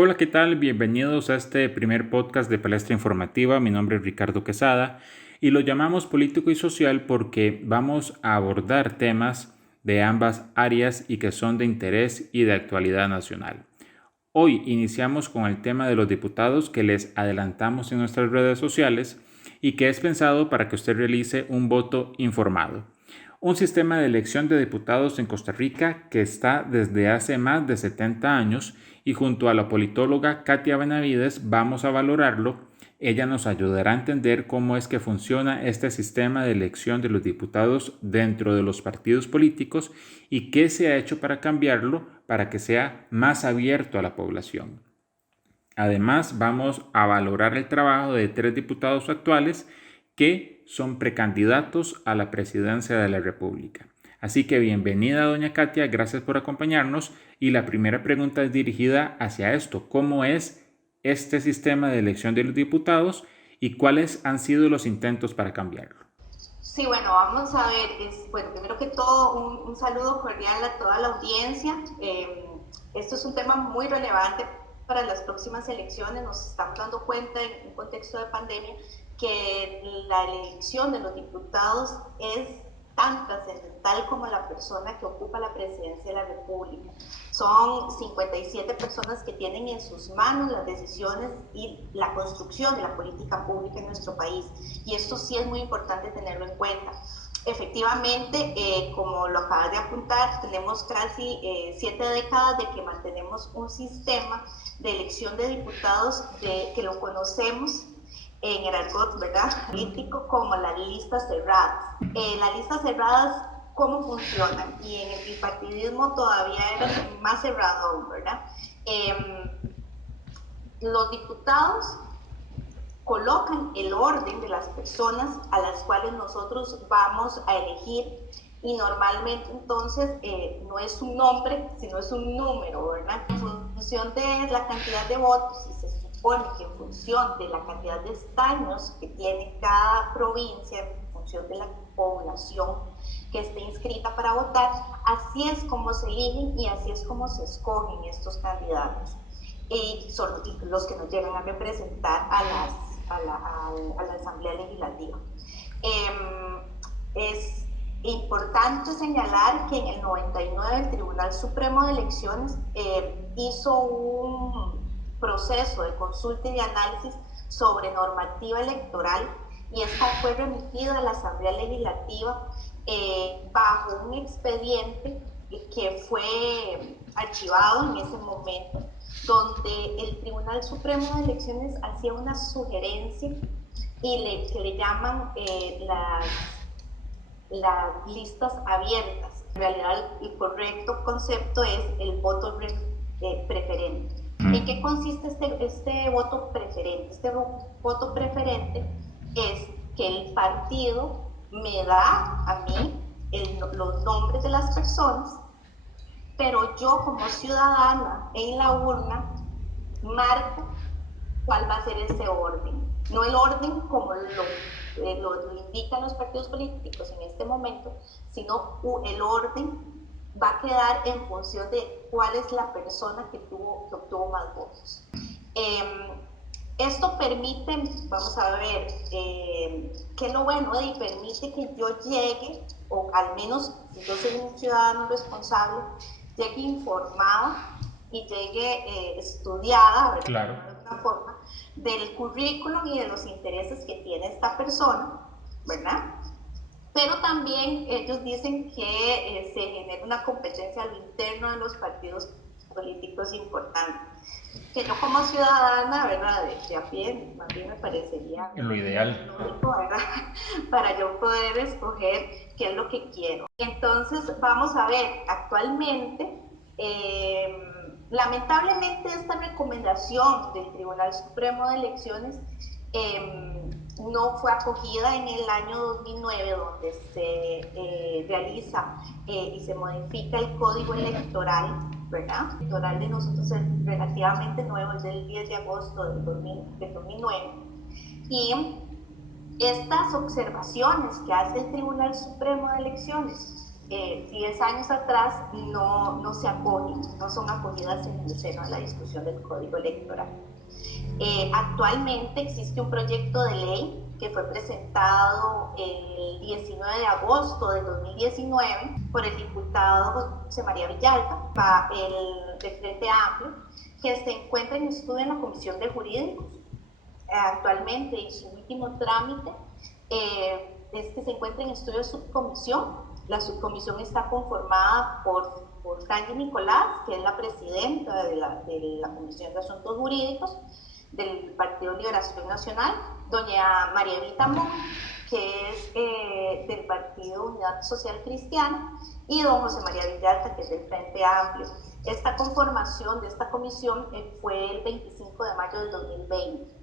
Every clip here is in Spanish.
Hola, ¿qué tal? Bienvenidos a este primer podcast de Palestra Informativa. Mi nombre es Ricardo Quesada y lo llamamos político y social porque vamos a abordar temas de ambas áreas y que son de interés y de actualidad nacional. Hoy iniciamos con el tema de los diputados que les adelantamos en nuestras redes sociales y que es pensado para que usted realice un voto informado. Un sistema de elección de diputados en Costa Rica que está desde hace más de 70 años y junto a la politóloga Katia Benavides vamos a valorarlo. Ella nos ayudará a entender cómo es que funciona este sistema de elección de los diputados dentro de los partidos políticos y qué se ha hecho para cambiarlo para que sea más abierto a la población. Además, vamos a valorar el trabajo de 3 diputados actuales que son precandidatos a la presidencia de la República. Así que bienvenida, doña Katia, gracias por acompañarnos. Y la primera pregunta es dirigida hacia esto: ¿cómo es este sistema de elección de los diputados y cuáles han sido los intentos para cambiarlo? Sí, bueno, vamos a ver, bueno, primero que todo, un saludo cordial a toda la audiencia. Esto es un tema muy relevante para las próximas elecciones. Nos estamos dando cuenta en un contexto de pandemia que la elección de los diputados es tan trascendental como la persona que ocupa la presidencia de la República. Son 57 personas que tienen en sus manos las decisiones y la construcción de la política pública en nuestro país. Y esto sí es muy importante tenerlo en cuenta. Efectivamente, como lo acabas de apuntar, tenemos casi 7 décadas de que mantenemos un sistema de elección de diputados que lo conocemos en el argot, ¿verdad?, político, como las listas cerradas. Las listas cerradas, ¿cómo funcionan? Y en el bipartidismo todavía era más cerrado, ¿verdad? Los diputados colocan el orden de las personas a las cuales nosotros vamos a elegir, y normalmente entonces no es un nombre, sino es un número, ¿verdad? En función de la cantidad de votos, y se supone que en función de la cantidad de escaños que tiene cada provincia, en función de la población que esté inscrita para votar, así es como se eligen y así es como se escogen estos candidatos. Y son los que nos llegan a representar a la Asamblea Legislativa. Es importante señalar que en el 99 el Tribunal Supremo de Elecciones hizo un proceso de consulta y de análisis sobre normativa electoral, y esta fue remitida a la Asamblea Legislativa bajo un expediente que fue archivado en ese momento, donde el Tribunal Supremo de Elecciones hacía una sugerencia que le llaman las listas abiertas. En realidad el correcto concepto es el voto preferente. ¿En qué consiste este voto preferente? Este voto preferente es que el partido me da a mí los nombres de las personas, pero yo como ciudadana en la urna marco cuál va a ser ese orden. No el orden como lo indican los partidos políticos en este momento, sino el orden va a quedar en función de cuál es la persona que obtuvo más votos. Esto permite, vamos a ver, qué es lo bueno, y permite que yo llegue, o al menos si yo soy un ciudadano responsable, llegue informada y llegue estudiada, ¿verdad?, Claro. de alguna forma, del currículum y de los intereses que tiene esta persona, ¿verdad? Pero también ellos dicen que se genera una competencia a lo interno de los partidos políticos importante, que yo como ciudadana, ¿verdad?, de a pie, más bien me parecería Lo ideal. lógico, ¿verdad?, para yo poder escoger qué es lo que quiero. Entonces, vamos a ver, actualmente, lamentablemente esta recomendación del Tribunal Supremo de Elecciones no fue acogida en el año 2009, donde se realiza y se modifica el código electoral, ¿verdad? El electoral de nosotros es relativamente nuevo, es del 10 de agosto del 2009. Y estas observaciones que hace el Tribunal Supremo de Elecciones 10 años atrás no se acogen, no son acogidas en el seno de la discusión del Código Electoral. Actualmente existe un proyecto de ley que fue presentado el 19 de agosto del 2019 por el diputado José María Villalba, el del Frente Amplio, que se encuentra en estudio en la Comisión de Jurídicos actualmente y su último trámite es que se encuentra en estudio de subcomisión. La subcomisión está conformada por Tania Nicolás, que es la presidenta de la Comisión de Asuntos Jurídicos del Partido Liberación Nacional, doña María Evita Mon, que es del Partido Unidad Social Cristiana, y don José María Villalta, que es del Frente Amplio. Esta conformación de esta comisión fue el 25 de mayo del 2020.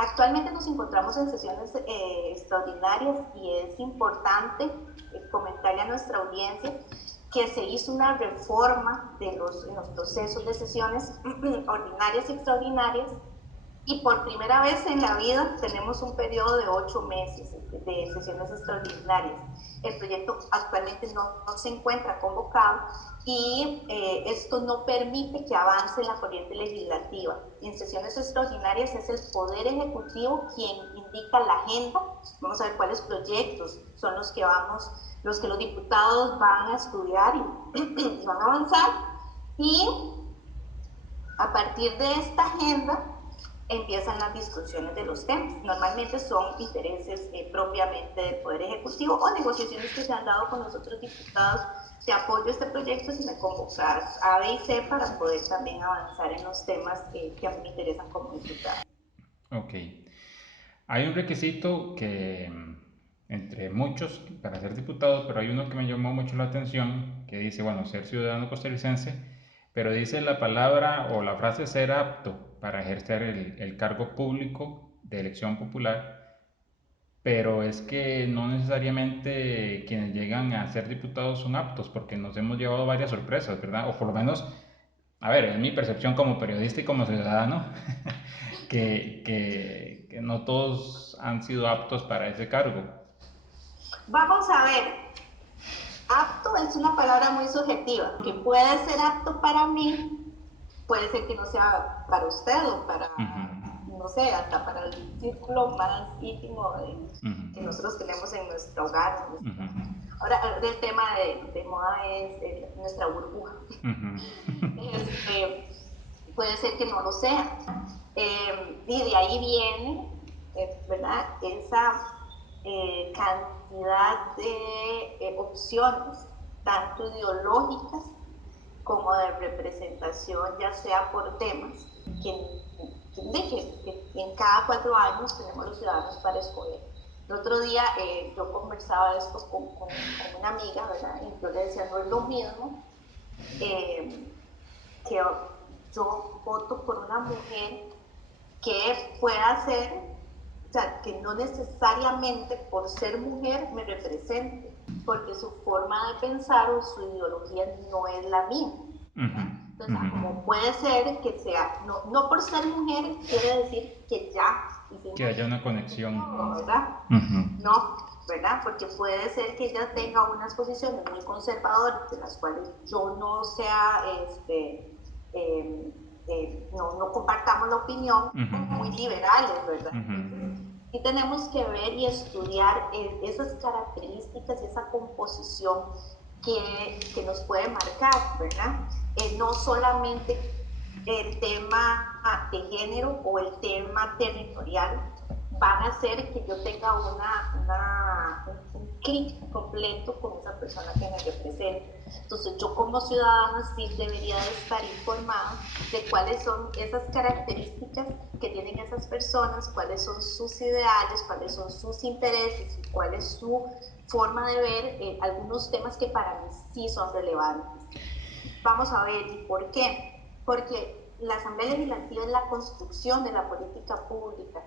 Actualmente nos encontramos en sesiones extraordinarias y es importante comentarle a nuestra audiencia que se hizo una reforma en los procesos de sesiones ordinarias y extraordinarias y por primera vez en la vida tenemos un periodo de 8 meses de sesiones extraordinarias. El proyecto actualmente no se encuentra convocado y esto no permite que avance la corriente legislativa. En sesiones extraordinarias es el Poder Ejecutivo quien indica la agenda. Vamos a ver cuáles proyectos son los que los diputados van a estudiar y van a avanzar. Y a partir de esta agenda empiezan las discusiones de los temas. Normalmente son intereses propiamente del Poder Ejecutivo o negociaciones que se han dado con los otros diputados. Te apoyo este proyecto si me convocas A, B y C para poder también avanzar en los temas que a mí me interesan como diputada. Ok. Hay un requisito que, entre muchos, para ser diputado, pero hay uno que me llamó mucho la atención, que dice, bueno, ser ciudadano costarricense, pero dice la palabra o la frase ser apto para ejercer el cargo público de elección popular, pero es que no necesariamente quienes llegan a ser diputados son aptos, porque nos hemos llevado varias sorpresas, ¿verdad? O por lo menos, a ver, es mi percepción como periodista y como ciudadano, que no todos han sido aptos para ese cargo. Vamos a ver, apto es una palabra muy subjetiva, que puede ser apto para mí, puede ser que no sea para usted o para, Ujú, no sé, hasta para el círculo más íntimo que ujú, nosotros tenemos en nuestro hogar. ujú, Ahora, el tema de moda es nuestra burbuja. ujú. Este, puede ser que no lo sea. Y de ahí viene, ¿verdad? Esa cantidad de opciones, tanto ideológicas como de representación, ya sea por temas, que en cada 4 años tenemos los ciudadanos para escoger. El otro día yo conversaba esto con una amiga, ¿verdad? Y yo le decía, no es lo mismo eh, que yo voto por una mujer que pueda ser, o sea, que no necesariamente por ser mujer me represente, porque su forma de pensar o su ideología no es la mía. Ujú, Entonces, ujú. como puede ser que sea, no por ser mujer quiere decir que ya Que hicimos haya una conexión. todo, ¿verdad? Ujú. No, ¿verdad? Porque puede ser que ella tenga unas posiciones muy conservadoras, de las cuales yo no sea, eh, no compartamos la opinión, o muy Ujú, liberales, ¿verdad? Entonces, ujú. sí tenemos que ver y estudiar esas características y esa composición que nos puede marcar, ¿verdad? No solamente el tema de género o el tema territorial van a hacer que yo tenga un clic completo con esa persona que me representa. Entonces yo como ciudadana sí debería de estar informada de cuáles son esas características que tienen esas personas, cuáles son sus ideales, cuáles son sus intereses y cuál es su forma de ver algunos temas que para mí sí son relevantes. Vamos a ver, ¿y por qué? Porque la Asamblea Legislativa es la construcción de la política pública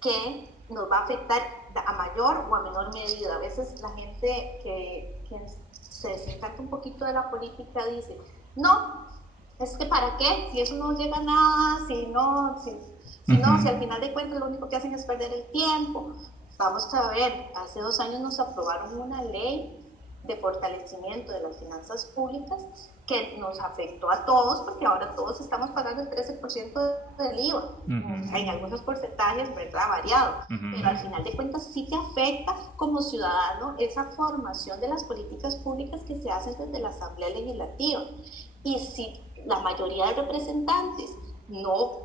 que nos va a afectar a mayor o a menor medida. A veces la gente que se desencanta un poquito de la política dice, no, es que para qué, si eso no llega a nada, si al final de cuentas lo único que hacen es perder el tiempo. Vamos a ver, hace 2 años nos aprobaron una ley de fortalecimiento de las finanzas públicas que nos afectó a todos, porque ahora todos estamos pagando el 13% del IVA, en algunos porcentajes, ¿verdad? Variado, pero al final de cuentas sí te afecta como ciudadano esa formación de las políticas públicas que se hacen desde la Asamblea Legislativa. Y si la mayoría de representantes no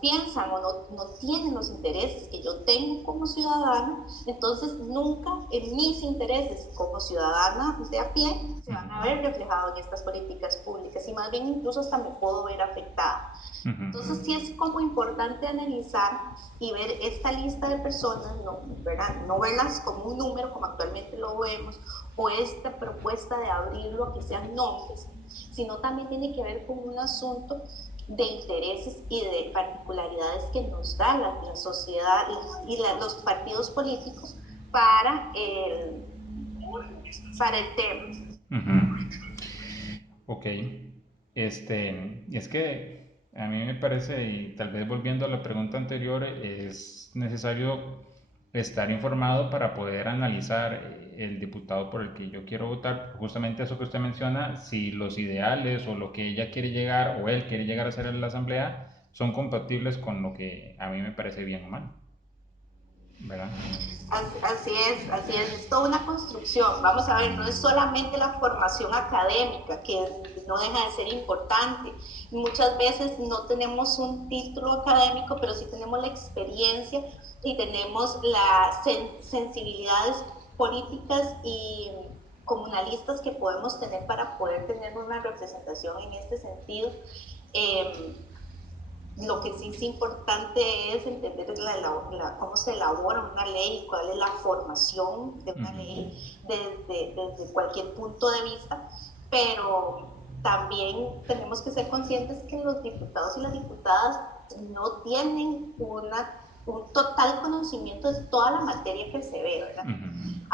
piensan o no tienen los intereses que yo tengo como ciudadana, entonces nunca en mis intereses como ciudadana de a pie se van a ver reflejados en estas políticas públicas y más bien incluso hasta me puedo ver afectada. Entonces sí es como importante analizar y ver esta lista de personas, ¿verdad? No verlas como un número como actualmente lo vemos, o esta propuesta de abrirlo a que sean nombres, sino también tiene que ver con un asunto de intereses y de particularidades que nos da la sociedad y los partidos políticos para el tema. Ok, es que a mí me parece, y tal vez volviendo a la pregunta anterior, es necesario estar informado para poder analizar el diputado por el que yo quiero votar, justamente eso que usted menciona, si los ideales o lo que ella quiere llegar o él quiere llegar a hacer en la asamblea son compatibles con lo que a mí me parece bien o mal, ¿verdad? Así es toda una construcción. Vamos a ver, no es solamente la formación académica, que no deja de ser importante. Muchas veces no tenemos un título académico, pero sí tenemos la experiencia y tenemos las sensibilidades políticas y comunalistas que podemos tener para poder tener una representación en este sentido. Eh, lo que sí es importante es entender cómo se elabora una ley, cuál es la formación de una ley desde cualquier punto de vista, pero también tenemos que ser conscientes que los diputados y las diputadas no tienen un total conocimiento de toda la materia que se ve, ¿verdad?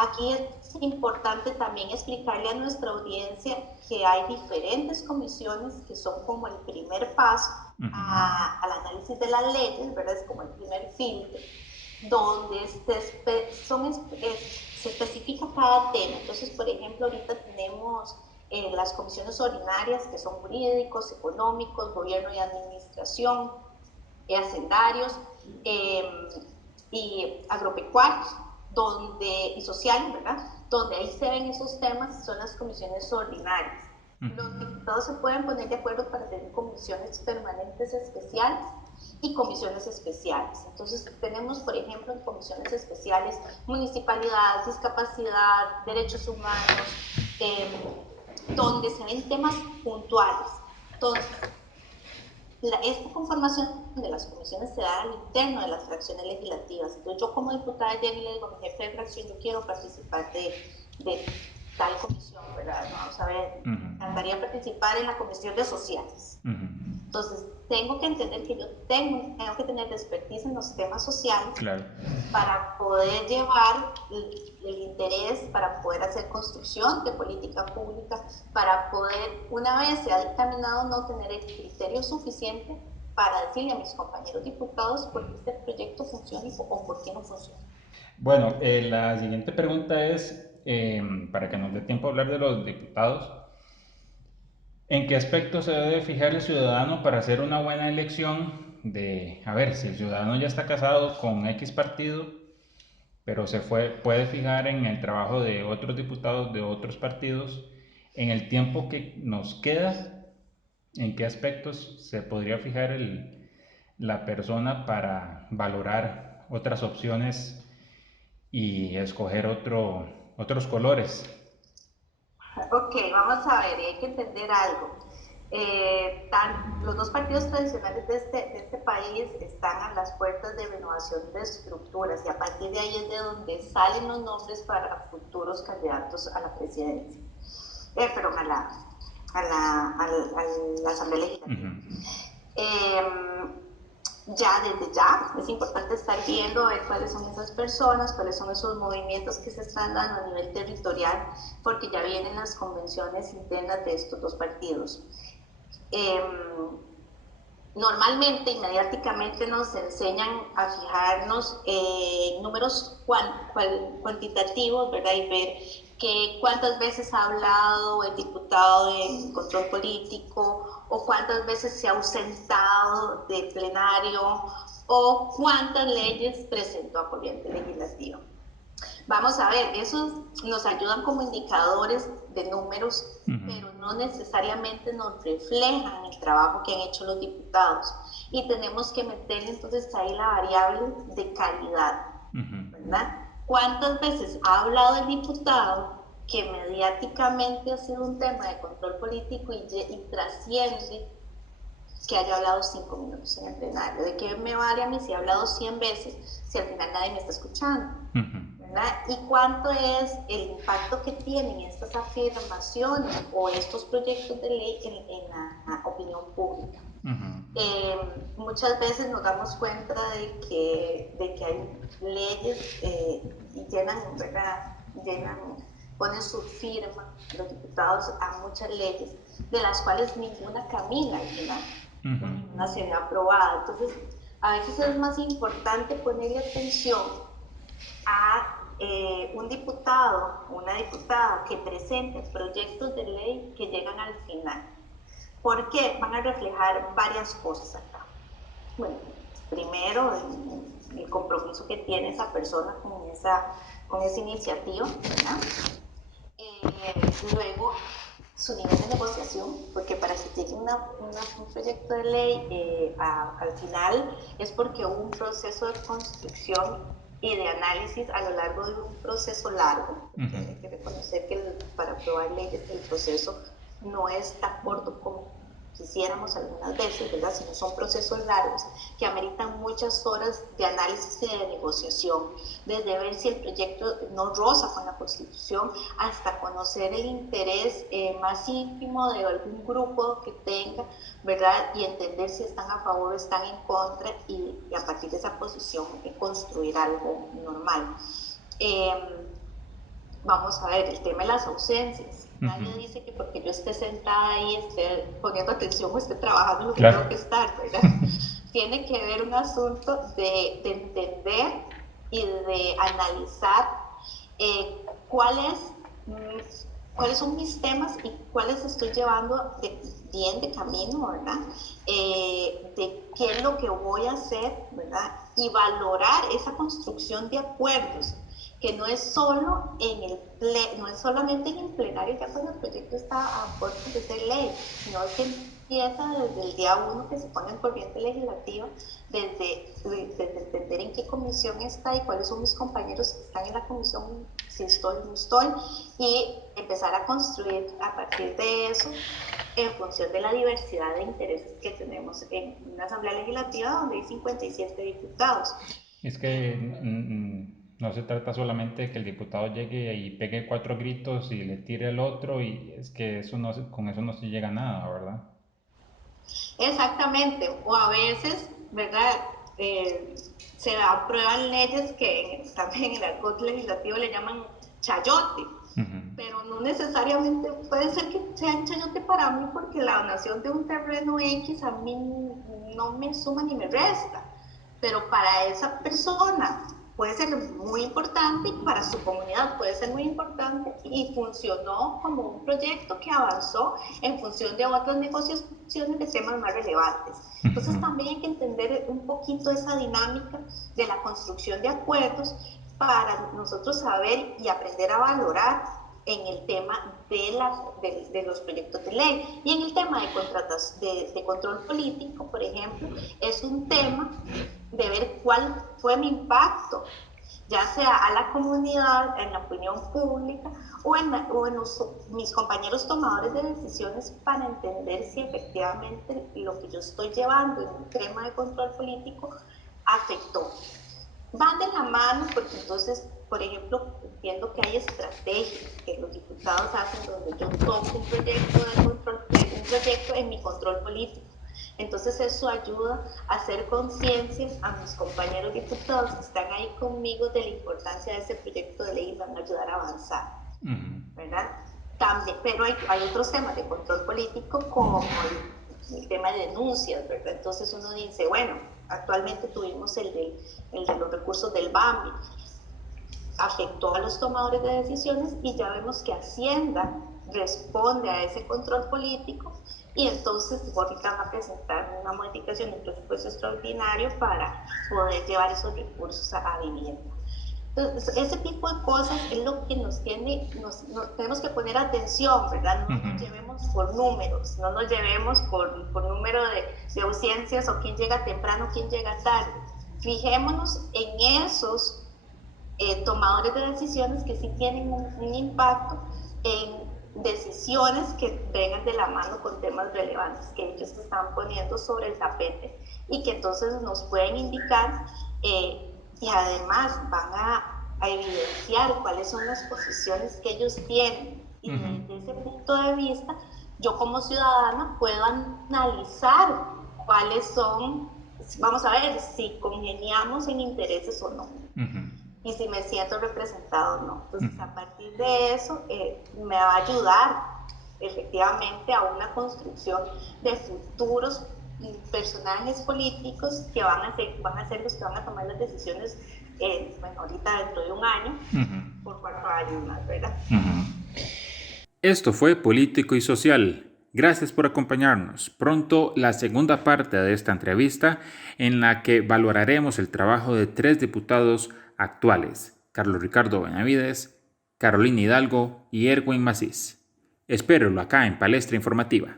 Aquí es importante también explicarle a nuestra audiencia que hay diferentes comisiones que son como el primer paso al análisis de las leyes, ¿verdad? Es como el primer filtro, donde se especifica cada tema. Entonces, por ejemplo, ahorita tenemos las comisiones ordinarias, que son jurídicos, económicos, gobierno y administración, hacendarios y agropecuarios, y sociales, ¿verdad? Donde ahí se ven esos temas, son las comisiones ordinarias. Los diputados se pueden poner de acuerdo para tener comisiones permanentes especiales y comisiones especiales. Entonces tenemos, por ejemplo, en comisiones especiales, municipalidad, discapacidad, derechos humanos, donde se ven temas puntuales. Entonces, esta conformación de las comisiones se da al interno de las fracciones legislativas. Entonces yo como diputada llego y le digo a mi jefe de fracción, yo quiero participar de tal comisión, ¿verdad? Vamos a ver, me encantaría participar en la comisión de sociales. Entonces tengo que entender que yo tengo que tener expertise en los temas sociales, Claro. para poder llevar el interés, para poder hacer construcción de política pública, para poder, una vez se ha dictaminado, no tener el criterio suficiente para decirle a mis compañeros diputados por qué este proyecto funciona o por qué no funciona. Bueno, la siguiente pregunta es, para que nos dé tiempo a hablar de los diputados, ¿en qué aspecto se debe fijar el ciudadano para hacer una buena elección de, a ver, si el ciudadano ya está casado con X partido, pero puede fijar en el trabajo de otros diputados de otros partidos, en el tiempo que nos queda, en qué aspectos se podría fijar la persona para valorar otras opciones y escoger otros colores? Ok, vamos a ver, y hay que entender algo. Los dos partidos tradicionales de este país están a las puertas de renovación de estructuras y a partir de ahí es de donde salen los nombres para futuros candidatos a la presidencia, perdón, a la Asamblea Legislativa. Desde ya es importante estar viendo a ver cuáles son esas personas, cuáles son esos movimientos que se están dando a nivel territorial, porque ya vienen las convenciones internas de estos dos partidos. Eh, Normalmente y mediáticamente nos enseñan a fijarnos en números cuantitativos, ¿verdad? Y ver cuántas veces ha hablado el diputado de control político o cuántas veces se ha ausentado del plenario o cuántas leyes presentó a corriente legislativa. Vamos a ver, esos nos ayudan como indicadores de números, pero no necesariamente nos reflejan el trabajo que han hecho los diputados. Y tenemos que meter entonces ahí la variable de calidad, ¿verdad? ¿Cuántas veces ha hablado el diputado que mediáticamente ha sido un tema de control político y trasciende que haya hablado 5 minutos en el plenario? ¿De qué me vale a mí si he hablado 100 veces si al final nadie me está escuchando? ¿Verdad? ¿Y cuánto es el impacto que tienen estas afirmaciones o estos proyectos de ley en la opinión pública? Muchas veces nos damos cuenta de que hay leyes y llenan, ¿verdad? Ponen su firma los diputados a muchas leyes, de las cuales ninguna camina al final, ninguna se ve aprobada. Entonces, a veces es más importante ponerle atención a un diputado o una diputada que presente proyectos de ley que llegan al final, porque van a reflejar varias cosas acá. Bueno, primero, el compromiso que tiene esa persona con esa iniciativa, ¿verdad? Luego, su nivel de negociación, porque para que llegue un proyecto de ley al final es porque hubo un proceso de construcción y de análisis a lo largo de un proceso largo. Hay que reconocer que para aprobar leyes el proceso no es tan corto como quisiéramos algunas veces, ¿verdad? Sino son procesos largos que ameritan muchas horas de análisis y de negociación, desde ver si el proyecto no roza con la Constitución hasta conocer el interés más íntimo de algún grupo que tenga, ¿verdad? Y entender si están a favor o están en contra y a partir de esa posición construir algo normal. Vamos a ver, el tema de las ausencias. Nadie dice que porque yo esté sentada ahí, esté poniendo atención o esté trabajando lo que tengo que estar, ¿verdad? Tiene que ver un asunto de entender y de analizar cuáles son mis temas y cuáles estoy llevando bien de camino, ¿verdad? De qué es lo que voy a hacer, ¿verdad? Y valorar esa construcción de acuerdos, que no es solo no es solamente en el plenario ya cuando el proyecto está a punto de ser ley, sino que empieza desde el día 1 que se pone en corriente legislativa, desde entender en qué comisión está y cuáles son mis compañeros que están en la comisión, si estoy o no estoy, y empezar a construir a partir de eso en función de la diversidad de intereses que tenemos en una asamblea legislativa donde hay 57 diputados. Es que no se trata solamente de que el diputado llegue y pegue 4 gritos y le tire al otro, y es que con eso no se llega a nada, ¿verdad? Exactamente, o a veces, ¿verdad? Se aprueban leyes que también en el argot legislativo le llaman chayote, pero no necesariamente puede ser que sea chayote para mí porque la donación de un terreno X a mí no me suma ni me resta, pero para esa persona puede ser muy importante y para su comunidad puede ser muy importante y funcionó como un proyecto que avanzó en función de otras negociaciones de temas más relevantes. Entonces también hay que entender un poquito esa dinámica de la construcción de acuerdos para nosotros saber y aprender a valorar en el tema de los proyectos de ley. Y en el tema de control político, por ejemplo, es un tema de ver cuál fue mi impacto, ya sea a la comunidad, en la opinión pública o mis compañeros tomadores de decisiones para entender si efectivamente lo que yo estoy llevando en un tema de control político afectó. Van de la mano porque entonces, por ejemplo, entiendo que hay estrategias que los diputados hacen donde yo toco un proyecto en mi control político. Entonces eso ayuda a hacer conciencia a mis compañeros diputados que están ahí conmigo de la importancia de ese proyecto de ley y van a ayudar a avanzar, ¿verdad? También, pero hay otros temas de control político como el tema de denuncias, ¿verdad? Entonces uno dice, bueno, actualmente tuvimos el de los recursos del BAMBI. afectó a los tomadores de decisiones y ya vemos que Hacienda responde a ese control político y entonces ahorita van a presentar una modificación del presupuesto extraordinario para poder llevar esos recursos a vivienda. Entonces, ese tipo de cosas es lo que nos tenemos que poner atención, ¿verdad? No nos llevemos por números, no nos llevemos por número de ausencias o quién llega temprano, quién llega tarde. Fijémonos en esos tomadores de decisiones que sí tienen un impacto en decisiones que vengan de la mano con temas relevantes que ellos están poniendo sobre el tapete y que entonces nos pueden indicar y además van a evidenciar cuáles son las posiciones que ellos tienen. Y desde ese punto de vista, yo como ciudadana puedo analizar cuáles son, vamos a ver si congeniamos en intereses o no. Y si me siento representado o no. Entonces, a partir de eso, me va a ayudar efectivamente a una construcción de futuros personajes políticos que van a ser los que van a tomar las decisiones, bueno, ahorita dentro de un año, por 4 años más, ¿verdad? Esto fue Político y Social. Gracias por acompañarnos. Pronto la segunda parte de esta entrevista en la que valoraremos el trabajo de 3 diputados actuales, Carlos Ricardo Benavides, Carolina Hidalgo y Erwin Macís. Espérenlo acá en Palestra Informativa.